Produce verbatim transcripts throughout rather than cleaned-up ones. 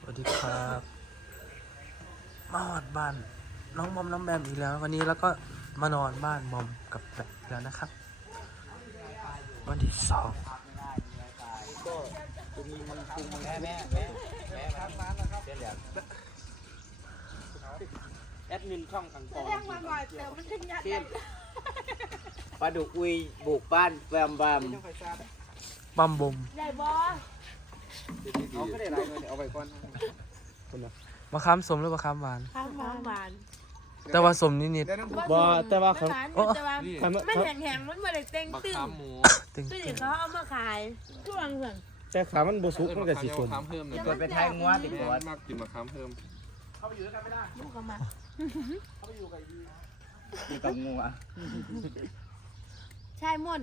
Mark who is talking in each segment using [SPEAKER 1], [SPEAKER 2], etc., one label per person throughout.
[SPEAKER 1] วัสดีครับมาหอดบ้านน้องบอมน้องแบมอีกแล้ววันนี้แล้วก็มานอนบ้านบอมกับแบมแล้วนะครับวันที่สอง
[SPEAKER 2] แม่แม่แม่แม่ครับร้านแล้วครับเดี๋ยวแอดมินช่องทางกองปลาดุกอุยบุกบ้านแวมบัม
[SPEAKER 1] บัมบม
[SPEAKER 3] ใหญ่บอ
[SPEAKER 2] เอาไม่ได้ไรเลยเอาไปก่อน
[SPEAKER 1] มะขามสมหรือมะขามหวาน
[SPEAKER 3] ข้าวหวานหวาน
[SPEAKER 1] แต่ว่าสมนิด
[SPEAKER 4] บ่แต่ว่าเขา
[SPEAKER 3] โอ้แต่ว่ามันแห้งๆมันไม่ได้เต็งตึ้ง
[SPEAKER 1] ๆตึง
[SPEAKER 3] คือที่เขาเอามาขายช่วงเพื่อน
[SPEAKER 4] แต่ขามันบ่สุกมันก็สิสม
[SPEAKER 5] มะขามเพิ่มเลย
[SPEAKER 2] เปิดไปไทยงัวติดตัว
[SPEAKER 5] มากกินมะขามเพิ่ม
[SPEAKER 3] ลูกเขามา
[SPEAKER 2] อยู่กับงัว
[SPEAKER 3] ชายมน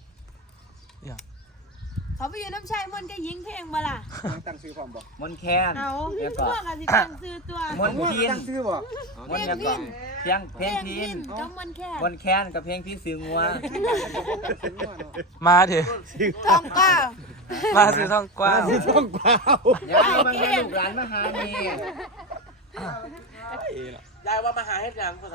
[SPEAKER 3] เขาไปอยู่น้ำชายมนก็ยิงเพลงมาล่ะ
[SPEAKER 2] ตั้งชื่อความบอกมนแคน
[SPEAKER 3] เอาตัวกับสิตั้งซื้อตัว
[SPEAKER 2] มนพีนตั้งชื่อบอกมนยังก่อนเพียงเพลงพีน
[SPEAKER 3] ก็มันแค่
[SPEAKER 2] มนแคนกับเพลงพีนซื้องัว
[SPEAKER 1] มาเถอะ
[SPEAKER 3] ต้องก้า
[SPEAKER 1] มาซื้อทองกว้าง
[SPEAKER 4] สิต้องเปล่า
[SPEAKER 2] ย้ายมันมาลูกหลานมาหานี่
[SPEAKER 1] ได้ว่ามาหาให้ยังภาษา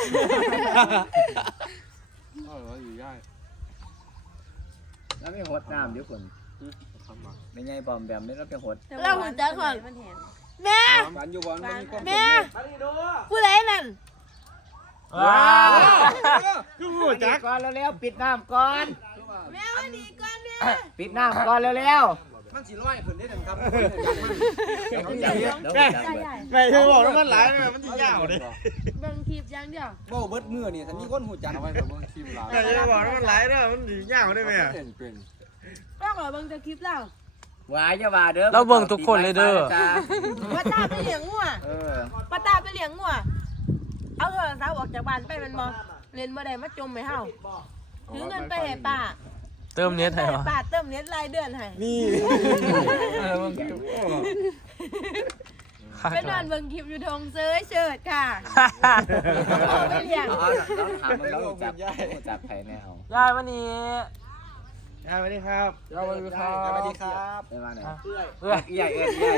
[SPEAKER 5] เออแล้วอยู่ย่าย
[SPEAKER 2] แล้วไม่หดน้ำเดี๋ยวคนไม่ไงบอมแบมไม่ต้องไปหด
[SPEAKER 3] เราหุ่นจักก่อนแม่
[SPEAKER 2] หวานอยู่บอลมันมีความ
[SPEAKER 3] แม่ผู้ใดนั่น
[SPEAKER 1] ว้าว
[SPEAKER 4] คือหัวจัก
[SPEAKER 2] ก่อนแล้วปิดน้ำก่อน
[SPEAKER 3] แม่วันนี้ก่อนแม่
[SPEAKER 2] ปิดน้ำก่อนแล้ว
[SPEAKER 6] มันสิร้อยคนได้ถึงครับ
[SPEAKER 4] แม่แม่เธอบอกว่ามันหลายแม่มันสิยาวเด้
[SPEAKER 3] เบิ่งคลิปอย่างเดียว
[SPEAKER 6] บ่เบิดมือนี่ถ้ามีคนหูจัก
[SPEAKER 5] เอาไว้กับเบื้องชีพเรา
[SPEAKER 4] แม่เธอบอกว่ามันหลายเด้อมันสิยาวได้แม่
[SPEAKER 5] เป็นเป็น
[SPEAKER 3] ต้องเหรอเบิ่งจะคลิปเรา
[SPEAKER 2] หวายจะว่าเด้อ
[SPEAKER 1] เราเบิ่งทุกคนเลยเด้อ
[SPEAKER 3] ป้าตาไปเลี้ยงงัว
[SPEAKER 2] เออ
[SPEAKER 3] ป้าตาไปเลี้ยงงัวเอาโทรศัพท์ออกจากบ้านไปมันบ่เล่นบ่ได้มาจมให้เฮาถือเงินไปให้ป้า
[SPEAKER 1] เติมเน็ตให้วะ
[SPEAKER 3] ป้าเติมเน็ตรายเดือนให้
[SPEAKER 4] นี่
[SPEAKER 3] เป็นนอนเบิ่งคลิปอยู่ทงเซยเฉิดค่ะไปเลี้ยง
[SPEAKER 2] เอาเราถามมันแล้วจับจับไผ่แนวย
[SPEAKER 1] ายวันนี้
[SPEAKER 4] สวัสดีครับ
[SPEAKER 1] ยายวันนี้ครับ
[SPEAKER 6] สวัสดีครับ
[SPEAKER 2] ไปมาไหน
[SPEAKER 1] เพื่อ
[SPEAKER 2] ใหญ่เอ็ดใหญ่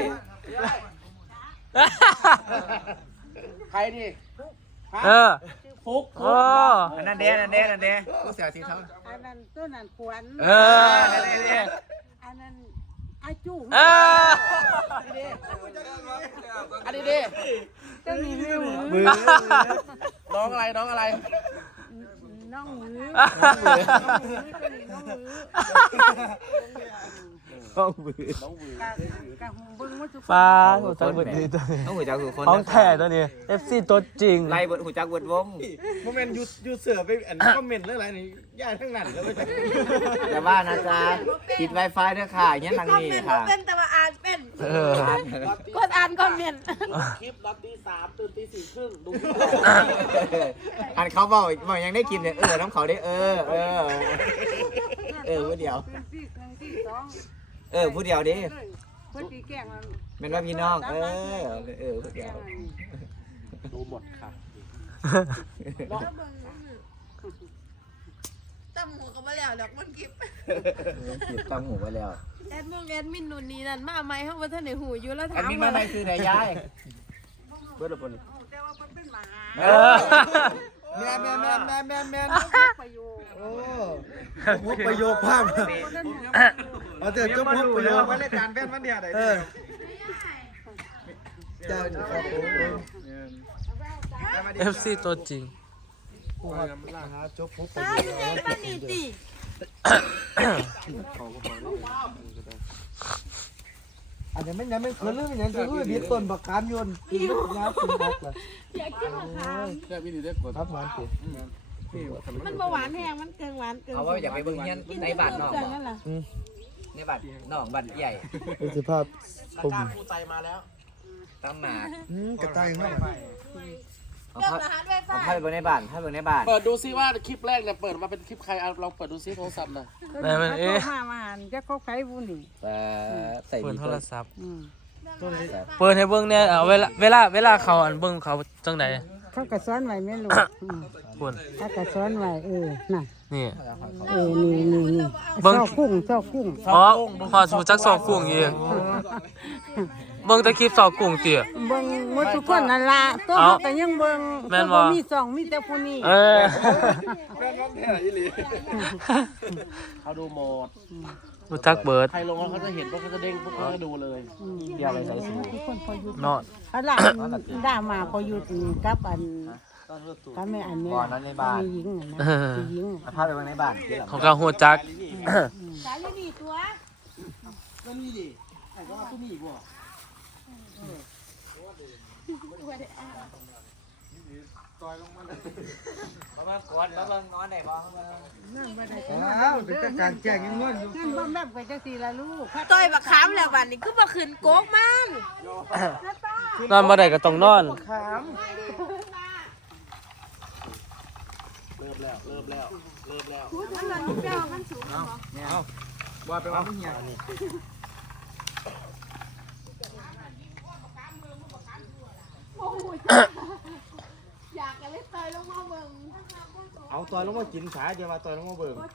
[SPEAKER 6] ใครดิ
[SPEAKER 1] เออ
[SPEAKER 6] ฟุก
[SPEAKER 1] โอ้
[SPEAKER 2] นั่นเด้นั่นเด้นั่นเด้ผู้เสียสีเทา
[SPEAKER 7] อันนั้นต้นนั้นขวัญ
[SPEAKER 1] เออ
[SPEAKER 7] อันนั้นอาจู
[SPEAKER 1] เออ
[SPEAKER 6] อันนี้ดิ
[SPEAKER 7] ต้นนี้วิว
[SPEAKER 4] มือ
[SPEAKER 6] น้องอะไรน้องอะไร
[SPEAKER 7] น้องมือ
[SPEAKER 4] ต้องมือ
[SPEAKER 7] กะหงเบิ้งมาสุ
[SPEAKER 1] ฟ้าหัวใจเบิดดีตัวนี้
[SPEAKER 2] ต้องหูจักคือคน
[SPEAKER 1] ของแท้ตัวนี้ เอฟ ซี ตัวจริง
[SPEAKER 2] ไล่บดหูจักบดวง
[SPEAKER 4] บ่แม่นอยู่อยู่เสือไปอันคอมเมนต์อะไรนี่ย่าทั้งนั้นแล้วไปจัก
[SPEAKER 2] แต่ว่านะจ๊ะปิด Wi-Fi ด้วยค่ะอย่างนี้ทาง
[SPEAKER 3] คอม
[SPEAKER 2] นี้
[SPEAKER 3] เมนต์
[SPEAKER 2] ค่ะ
[SPEAKER 3] เป็นแต่ว่าอ่านเป็น
[SPEAKER 1] เออ
[SPEAKER 3] กดอ่านคอมเมนต์
[SPEAKER 6] คลิปรับตีสามตื่นตีสี่ครึ่งดู
[SPEAKER 2] อันเขาบอกบอกยังได้กินเนี่ยเออน้ำเขาได้เออเออเออผู้เดียว
[SPEAKER 7] เป็นที่หนึ่งที่สอง
[SPEAKER 2] เออผู้เดียวดิ
[SPEAKER 7] เพื่อที่แกล้งมัน
[SPEAKER 2] เป็นว่าพี่น้องเออเออผู้เดียว
[SPEAKER 6] ดูหมดค่ะ
[SPEAKER 3] ตั้มหัวก็มาแล้วดอกมันกิบ
[SPEAKER 2] หยิบตั้งหูไว้แล้ว
[SPEAKER 3] แอดมงแอดมินนุ่นนี่นั่นมาไหมเฮาบ่ทันได้หูอยู่แล้ว
[SPEAKER 2] อัน
[SPEAKER 3] ถาม
[SPEAKER 2] นี้มา
[SPEAKER 3] ว่า
[SPEAKER 2] ในคือไหนยายเบิร์ดละปน
[SPEAKER 7] แต่ว่ามันเป็นหมา
[SPEAKER 2] เออ
[SPEAKER 6] แม่แม่แม่แม่แม่แม่
[SPEAKER 7] ประโยชน์
[SPEAKER 6] โอ้มุกประโยคภาพเอาเถอะจบมุกประโยคไว้รายการแฟนมันเดียวไหนเออเจ้าอยู่ครับผม
[SPEAKER 1] เอฟ ซี ตัวจริง
[SPEAKER 6] จบมุก
[SPEAKER 3] ตาอยู่ไงปานนี้ติ
[SPEAKER 5] เขาก็ฟัง
[SPEAKER 6] อันนี้ไม่ยังไม่เคยเรื่องอย่างคือดิต้นบักขามยนกินลูกน้ำกินบักเลย
[SPEAKER 3] อยากกินมะขาม
[SPEAKER 5] แค่พี่ดีได้กด
[SPEAKER 6] ครับหวานสิ
[SPEAKER 3] มันบ่หวานแฮงมันเกินหวานเกิน
[SPEAKER 2] เอาว่าอยากไปเบิ่งเงี้ยในบ้านนอก
[SPEAKER 3] เกินนั่นล่ะ
[SPEAKER 2] ในบ้านนอกบ้านใหญ่
[SPEAKER 6] เป็นสภาพผม
[SPEAKER 2] ตั้งหมาก
[SPEAKER 6] กระต่ายมาก
[SPEAKER 2] เอา
[SPEAKER 3] เริ่ม
[SPEAKER 2] ผ้า
[SPEAKER 3] อาหารไวไฟ
[SPEAKER 2] เอาผ้าไปเบิ่งในบ้านผ้าเบิ่งในบ้าน
[SPEAKER 6] เปิดดูซิว่าคลิปแรกเนี่ยเปิดมาเป็นคลิปใครเอาเราเปิดดูซิโทรศัพท์หน่อย
[SPEAKER 1] ได้มันเอ๊ะ
[SPEAKER 7] มามาจะเขาใครบุญนี่
[SPEAKER 2] แต่ใส่
[SPEAKER 1] เปิ
[SPEAKER 2] ดี
[SPEAKER 1] ดโทรศัพท์
[SPEAKER 7] อืม
[SPEAKER 1] เปิดให้เบิ่งเนี่ยเอาเวลาเวลาเวลาเขาอันเบิ่งเขาจังได
[SPEAKER 7] เขาก็สอนไว้แม่ลูกอืม
[SPEAKER 1] พุ่น
[SPEAKER 7] เขาก็สอนไว้เออน่ะ
[SPEAKER 1] นี่
[SPEAKER 7] เออนี่นี่นี่
[SPEAKER 1] เบิ่ง
[SPEAKER 7] ซอกกุ้งซอกกุ้ง
[SPEAKER 1] อ๋อพอสูจักซอกกุ้งอีกเบิ่งแต่คลิปซอกกุ้งเตี๋ย
[SPEAKER 7] เบิ่งหมดทุกคนนั่นล่ะตัว
[SPEAKER 1] เอ้า
[SPEAKER 7] เขาก็ยังเบิ่ง
[SPEAKER 1] แม่นบ่
[SPEAKER 7] ตัวมีสองมีแต่ผู้นี้
[SPEAKER 1] เออ
[SPEAKER 4] แฟนมันแท้อีหลี
[SPEAKER 6] เขาดูโหมด
[SPEAKER 1] รู้จักเบิด
[SPEAKER 6] ใครลงแล้วเขาจะเห็นว่าเขาจะเด้งพวกเขาก็ดูเลย
[SPEAKER 2] อย่าไปใส่สู
[SPEAKER 7] ทุกคนพออยู่
[SPEAKER 1] นอน
[SPEAKER 7] เขาล่ะด่ามาพออยู่กับอันกับแม่อันเนี้ย
[SPEAKER 2] ก่อนนั้นในบ้าน
[SPEAKER 7] มีหญิงอะนะมีหญิงอะ
[SPEAKER 2] เอาพาไปไว้ในบ้านที่หลัง
[SPEAKER 1] เขาก็ฮู้จัก
[SPEAKER 3] สายนี่ตัว
[SPEAKER 6] ก็นี่ดิไอ้ก็ว่าตู้มีอีกว่ะ
[SPEAKER 2] มาบ้านก่อนมาเบิ่งนอนได้บ่
[SPEAKER 6] อ้าวเป็นการแจ้งยังนวลอยู่
[SPEAKER 7] นั่นบ่แม่นไปจังซี่ล่ะลูก
[SPEAKER 3] ต่อยบักขามแล้ววันนี้คือบ่ขึ้นโกกมัน
[SPEAKER 1] นอนบ่ได้ก็ต้องนอน
[SPEAKER 6] ว่าไปว่าไม่เหี้ย
[SPEAKER 4] เอาตอยลงมากินขาเดี๋ยวมาตอยลงมาเบิ่ง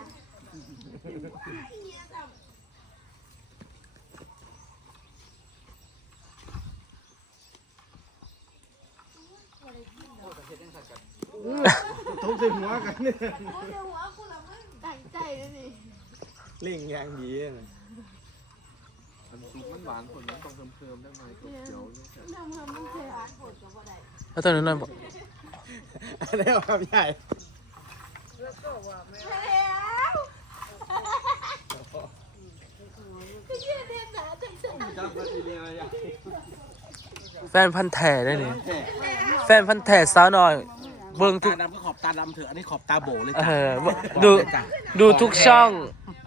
[SPEAKER 4] ทุบใส่หัวกันเนี่ยเล่งยางดีนะ
[SPEAKER 5] อันซุปมันหวานคนนั้นต้องเพิ่มๆได้ไหมตัวเขียวเนี่ย
[SPEAKER 1] แล้วตอนนั้นนอนบ่
[SPEAKER 4] อะไรวะครับใหญ่
[SPEAKER 1] แฟนพันธุ์แท้ได้นี่แฟนพันธุ์แท้สาวน้อย เบิ่งทุก
[SPEAKER 6] ตาดำก็ขอบตาดำเถอะอันนี้ขอบตาโบเลย
[SPEAKER 1] เอ
[SPEAKER 6] จ้ะ
[SPEAKER 1] อดูดูทุกช่อง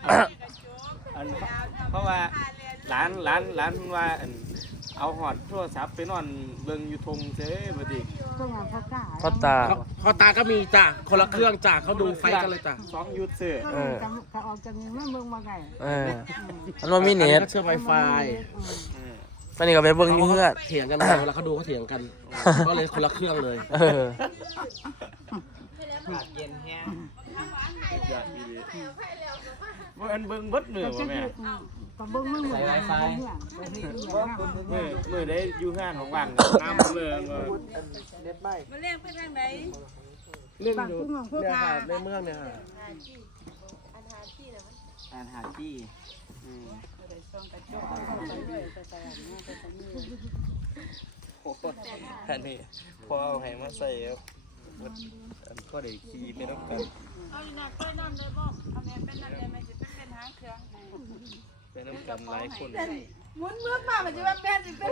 [SPEAKER 4] เพราะว่าร้านร้านร้านว่าอันเอาหอดโทรศัพท์ไปนอนเบิ่งอยู่ทงเซ่บ่ดิ
[SPEAKER 7] เพิ่นว่าเขากล้า
[SPEAKER 1] พ่อตา
[SPEAKER 6] พอตาก็มีจ้ะคนละเครื่องจ้ะเขาดูไฟกันเลยจ้ะ
[SPEAKER 4] สองยูเซอร์
[SPEAKER 7] เออก็ออกจากนี้มาเบิ่งมาไง
[SPEAKER 1] เออมันบ่มีเน็ต
[SPEAKER 6] ก็เชื่อมไวไฟ
[SPEAKER 1] ตอนนี้ก็ไปเบิ่งอยู่เฮือด
[SPEAKER 6] เถียงกันเวลาเขาดูเขาเถียงกัน ก็เลยคนละเครื่องเลย
[SPEAKER 1] เออ
[SPEAKER 2] เย็นแห้ง
[SPEAKER 4] อยากดีเลยว่าอันเบิ่งเบิดมือ
[SPEAKER 7] ก็
[SPEAKER 4] บ่แม่
[SPEAKER 7] ก็เบิ่งมันเหมือนกัน
[SPEAKER 4] มือมือได้อยู่งานของบ้านน้ำเลยว่า
[SPEAKER 3] มาเรียกไปทางไหน
[SPEAKER 6] เรื่องอยู่เนี่ยค่ะในเมืองเนี่ยค่ะ
[SPEAKER 2] อ่านหาที่
[SPEAKER 4] อืม
[SPEAKER 5] อันนี้พอเอาให้มาใส่ครับอันก็ได้ขี่ไม่ต้องกัน
[SPEAKER 3] เอาดีนะกล้วยน้ำเลยบ่เอาแม่เป็นน้ำเลยมันจะเป็นเป็นหางเครื่อง
[SPEAKER 5] เป็นน้ำกันหลายคน
[SPEAKER 3] หมุนเมือกมามันจะว่าแป้นสิเป็น